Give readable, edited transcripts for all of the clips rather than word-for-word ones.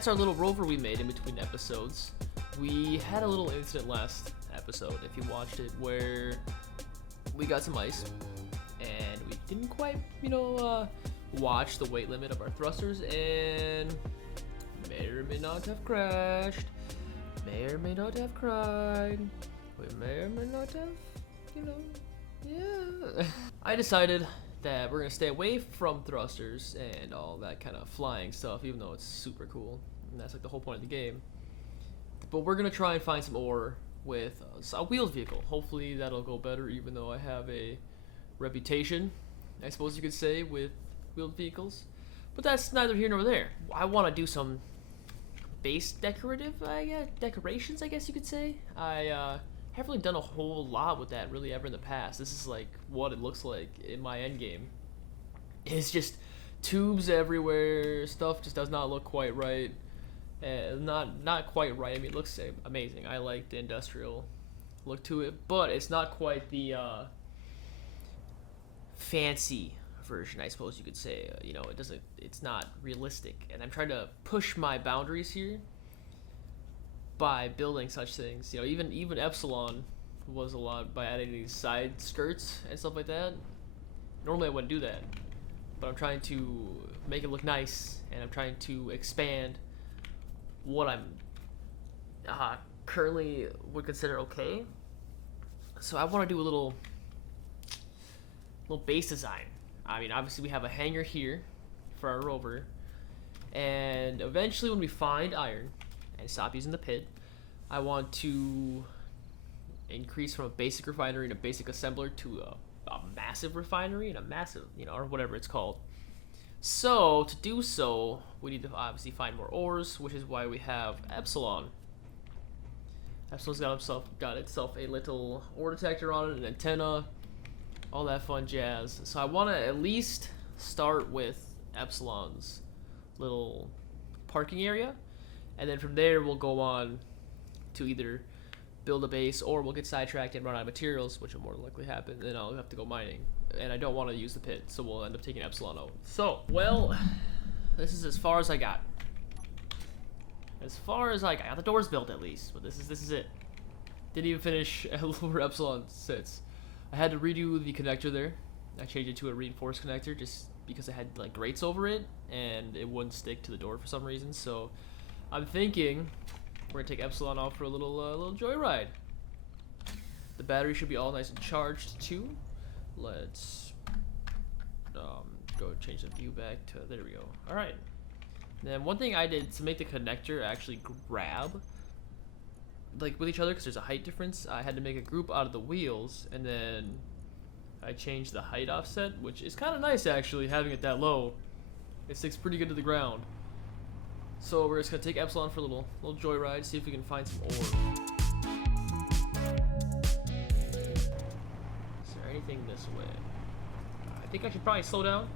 that's our little rover we made in between episodes. We had a little incident last episode, if you watched it, where we got some ice and we didn't quite, watch the weight limit of our thrusters and may or may not have crashed, may or may not have cried, we may or may not have, yeah. I decided that we're gonna stay away from thrusters and all that kind of flying stuff, even though it's super cool, and that's like the whole point of the game. But we're gonna try and find some ore with a wheeled vehicle. Hopefully that'll go better, even though I have a reputation, I suppose you could say, with wheeled vehicles. But that's neither here nor there. I want to do some base decorations, I guess you could say. I haven't really done a whole lot with that really ever in the past. This is like what it looks like in my end game. It's just tubes everywhere. Stuff just does not look quite right. Not quite right. I mean, it looks amazing. I like the industrial look to it, but it's not quite the fancy version, I suppose you could say. It's not realistic, and I'm trying to push my boundaries here by building such things. Even Epsilon was a lot by adding these side skirts and stuff like that. Normally I wouldn't do that, but I'm trying to make it look nice, and I'm trying to expand what I'm currently would consider okay. So I want to do a little base design. I mean, obviously we have a hangar here for our rover, and eventually when we find iron and stop using the pit, I want to increase from a basic refinery and a basic assembler to a massive refinery and a massive, or whatever it's called. So to do so, we need to obviously find more ores, which is why we have Epsilon. Epsilon's got itself a little ore detector on it, an antenna, all that fun jazz. So I want to at least start with Epsilon's little parking area, and then from there we'll go on to either build a base, or we'll get sidetracked and run out of materials, which will more likely happen, and then I'll have to go mining. And I don't want to use the pit, so we'll end up taking Epsilon out. So, well, this is as far as I got. As far as I got. The door's built at least, but this is it. Didn't even finish where Epsilon sits. I had to redo the connector there. I changed it to a reinforced connector just because it had like grates over it, and it wouldn't stick to the door for some reason. So I'm thinking we're gonna take Epsilon off for a little joyride. The battery should be all nice and charged too. Let's go change the view back to, there we go. All right. Then one thing I did to make the connector actually grab like with each other, because there's a height difference, I had to make a group out of the wheels, and then I changed the height offset, which is kind of nice actually, having it that low. It sticks pretty good to the ground. So we're just gonna take Epsilon for a little joyride, see if we can find some ore. Is there anything this way? I think I should probably slow down.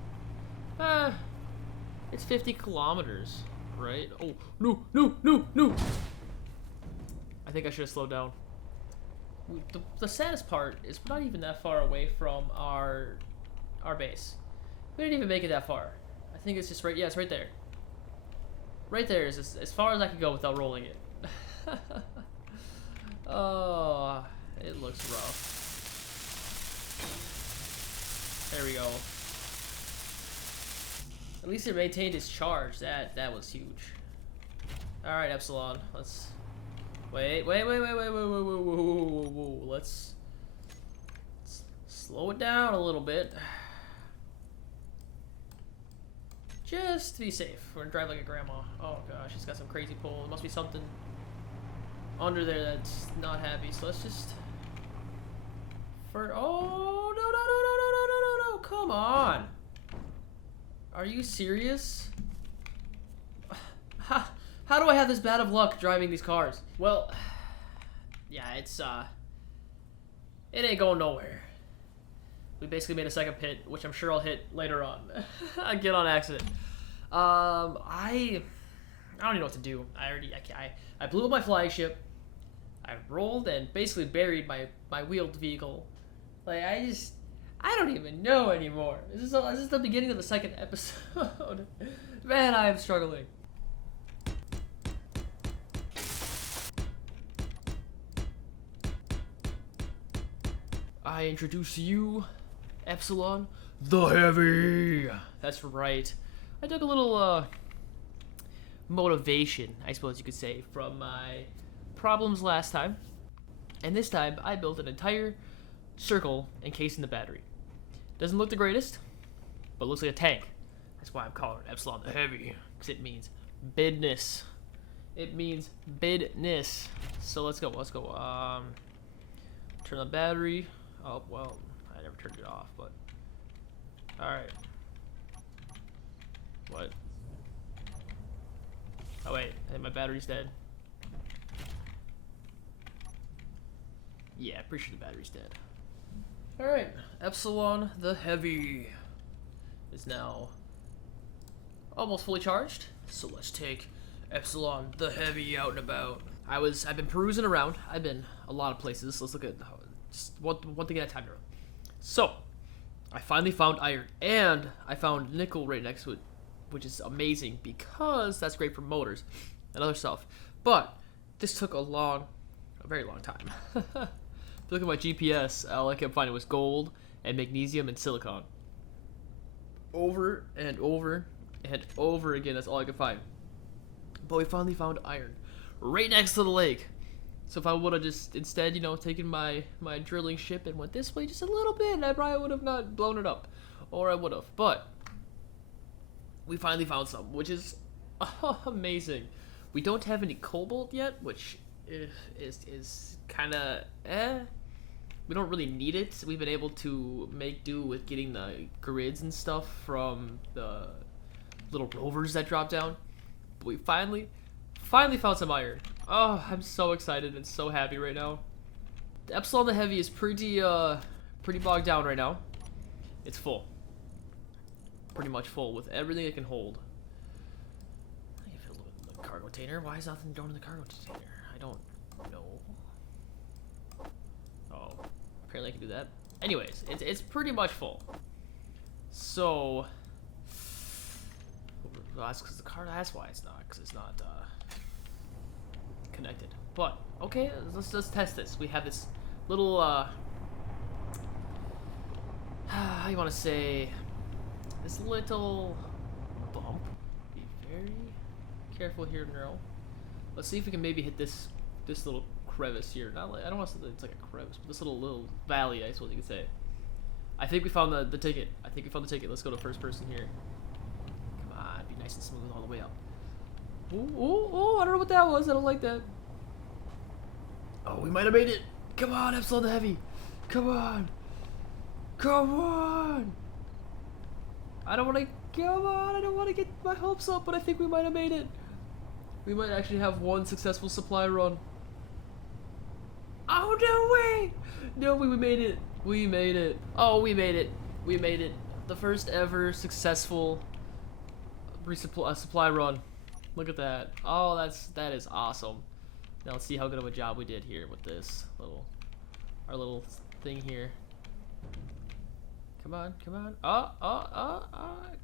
It's 50 kilometers, right? Oh, no. I think I should have slowed down. The saddest part is we're not even that far away from our base. We didn't even make it that far. I think it's just right, yeah, it's right there. Right there is as far as I can go without rolling it. Oh, it looks rough. There we go. At least it maintained its charge. That was huge. All right, Epsilon. Let's wait. Let's slow it down a little bit. Just to be safe. We're gonna drive like a grandma. Oh gosh, she's got some crazy pull. There must be something under there that's not happy. So let's just oh no, come on. Are you serious? How do I have this bad of luck driving these cars? Well, yeah, it ain't going nowhere. We basically made a second pit, which I'm sure I'll hit later on. Again on accident. I don't even know what to do. I blew up my flagship. I rolled and basically buried my wheeled vehicle. Like, I don't even know anymore. This is the beginning of the second episode. Man, I am struggling. I introduce you, Epsilon the Heavy. That's right. I took a little motivation, I suppose you could say, from my problems last time. And this time, I built an entire circle encasing the battery. Doesn't look the greatest, but looks like a tank. That's why I'm calling it Epsilon the Heavy, because it means bidness. It means bidness. So let's go. Turn the battery. Oh, well, I never turned it off, but alright. What? Oh wait, I think my battery's dead. Yeah, pretty sure the battery's dead. Alright, Epsilon the Heavy is now almost fully charged. So let's take Epsilon the Heavy out and about. I've been perusing around. I've been a lot of places. Let's look at just one thing at a time here. So, I finally found iron, and I found nickel right next to it, which is amazing because that's great for motors and other stuff. But this took a very long time. If you look at my GPS, all I kept finding was gold and magnesium and silicon. Over and over and over again, that's all I could find. But we finally found iron right next to the lake. So if I would have just instead, taken my drilling ship and went this way just a little bit, I probably would have not blown it up. Or I would have. But we finally found some, which is amazing. We don't have any cobalt yet, which is kind of We don't really need it. We've been able to make do with getting the grids and stuff from the little rovers that drop down. But we finally found some iron. Oh, I'm so excited and so happy right now. The Epsilon the Heavy is pretty bogged down right now. It's full. Pretty much full with everything it can hold. I can fill it with the cargo container. Why is nothing going in the cargo container? I don't know. Oh, apparently I can do that. Anyways, it's pretty much full. So that's because the car. That's why it's not. Because it's not connected. But okay, let's test this. We have this little how you want to say, this little bump. Be very careful here, Knurl. Let's see if we can maybe hit this little crevice here. Not like, I don't want to say that it's like a crevice, but this little valley, I suppose you could say. I think we found the ticket. I think we found the ticket. Let's go to first person here. Come on, be nice and smooth all the way up. Ooh, I don't know what that was. I don't like that. Oh, we might have made it. Come on, Epsilon the Heavy. Come on. Come on. I don't want to get my hopes up, but I think we might have made it. We might actually have one successful supply run. Oh, no way. No, we made it. We made it. Oh, we made it. We made it. The first ever successful supply run. Look at that. Oh, that is awesome. Now let's see how good of a job we did here with this our little thing here. Come on, come on.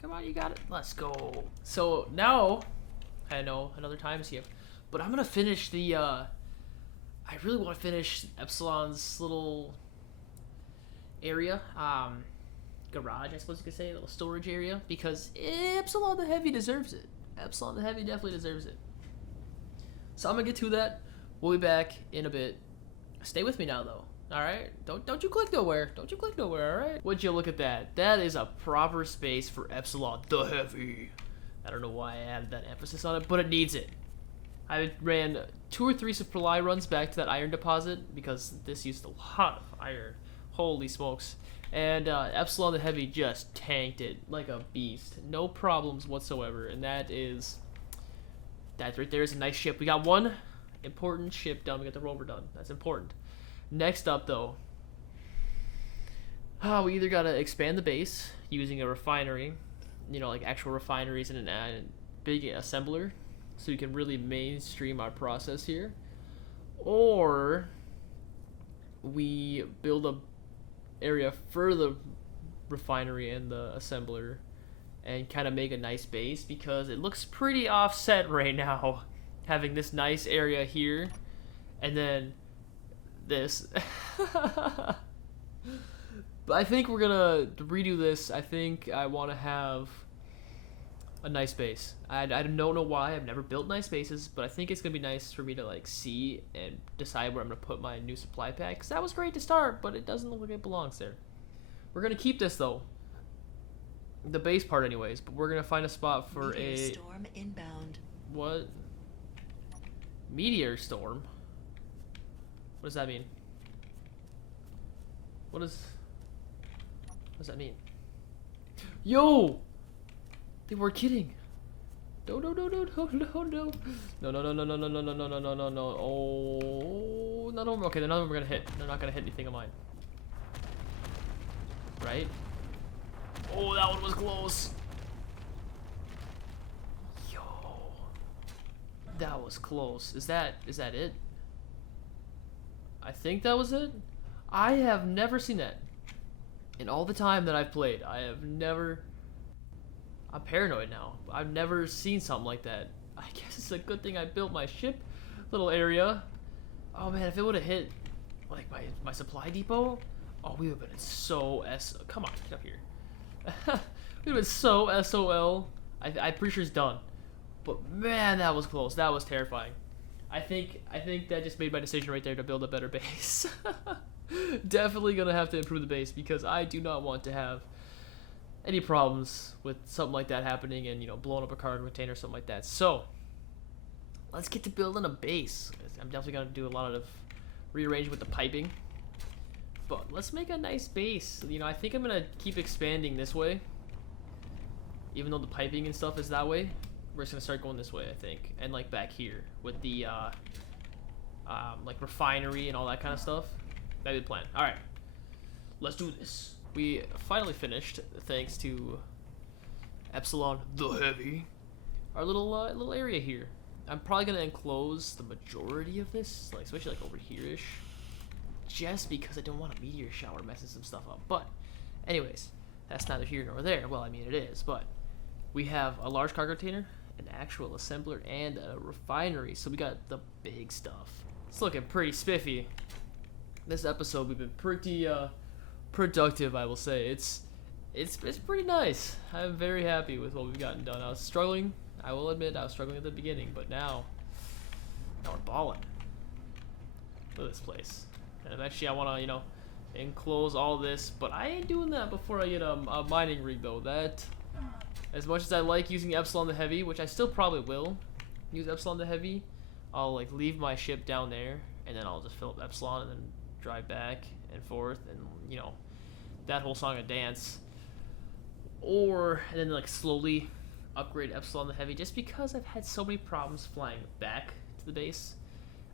Come on, you got it. Let's go. So now, I know another time is here, but I'm gonna finish the. I really want to finish Epsilon's little area, garage, I suppose you could say, a little storage area, because Epsilon the Heavy deserves it. Epsilon the Heavy definitely deserves it. So I'm gonna get to that. We'll be back in a bit. Stay with me now, though. All right, don't you click nowhere. Don't you click nowhere. All right. Would you look at that? That is a proper space for Epsilon the Heavy. I don't know why I added that emphasis on it, but it needs it. I ran 2 or 3 supply runs back to that iron deposit because this used a lot of iron. Holy smokes. And Epsilon the Heavy just tanked it like a beast. No problems whatsoever. And that right there is a nice ship. We got one important ship done. We got the rover done. That's important. Next up, though, we either got to expand the base using a refinery, like actual refineries and a big assembler, so we can really mainstream our process here, or we build a area for the refinery and the assembler and kind of make a nice base, because it looks pretty offset right now, having this nice area here and then this. But I think we're gonna redo this. I think I want to have a nice base. I don't know why. I've never built nice bases, but I think it's gonna be nice for me to like see and decide where I'm gonna put my new supply pack. Cause that was great to start, but it doesn't look like it belongs there. We're gonna keep this though, the base part anyways. But we're gonna find a spot for Meteor a storm inbound. what? Meteor storm. What does that mean? What does that mean? Yo! They were kidding. No. No. Oh, none of them. Okay, none of them are gonna hit. They're not gonna hit anything of mine. Right? Oh, that one was close. Yo. That was close. Is that it? I think that was it. I have never seen that. In all the time that I've played, I have never... I'm paranoid now. I've never seen something like that. I guess it's a good thing I built my ship little area. Oh man, if it would have hit like my supply depot, oh, we would have been so come on, get up here. We would have been so SOL. I'm pretty sure it's done. But man, that was close. That was terrifying. I think that just made my decision right there to build a better base. Definitely gonna have to improve the base because I do not want to have any problems with something like that happening and, you know, blowing up a cargo container or something like that. So let's get to building a base. I'm definitely gonna do a lot of rearranging with the piping, but let's make a nice base. You know, I think I'm gonna keep expanding this way, even though the piping and stuff is that way. We're just gonna start going this way, I think, and like back here with the like refinery and all that kind of stuff. That'd be the plan. All right, let's do this. We finally finished, thanks to Epsilon the Heavy, our little area here. I'm probably gonna enclose the majority of this, like especially like over here-ish, just because I don't want a meteor shower messing some stuff up. But anyways, that's neither here nor there. Well, I mean it is, but we have a large cargo container, an actual assembler, and a refinery. So we got the big stuff. It's looking pretty spiffy. This episode we've been pretty productive, I will say. It's pretty nice. I'm very happy with what we've gotten done. I was struggling. I will admit I was struggling at the beginning, but now we're balling. Look at this place. And eventually I want to, you know, enclose all this, but I ain't doing that before I get a mining rig though. That, as much as I like using Epsilon the Heavy, which I still probably will use Epsilon the Heavy, I'll like leave my ship down there and then I'll just fill up Epsilon and then drive back and forth and, you know, that whole song and dance. And then like slowly upgrade Epsilon the Heavy, just because I've had so many problems flying back to the base.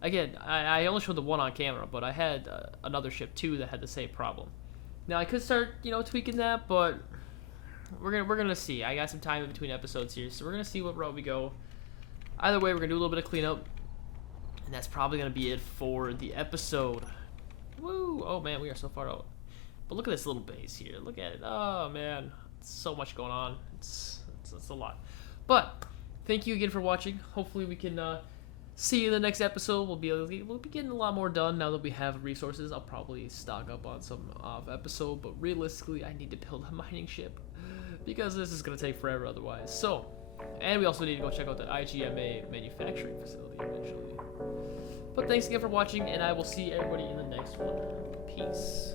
Again, I only showed the one on camera, but I had another ship too that had the same problem. Now I could start, you know, tweaking that, but we're gonna see. I got some time in between episodes here, so we're gonna see what route we go. Either way, we're gonna do a little bit of cleanup, and that's probably gonna be it for the episode. Woo! Oh man, we are so far out. But look at this little base here. Look at it. Oh man, so much going on. It's a lot. But thank you again for watching. Hopefully we can see you in the next episode. We'll be getting a lot more done now that we have resources. I'll probably stock up on some episode, but realistically, I need to build a mining ship because this is gonna take forever otherwise. So, and we also need to go check out the IGMA manufacturing facility eventually. But thanks again for watching, and I will see everybody in the next one. Peace.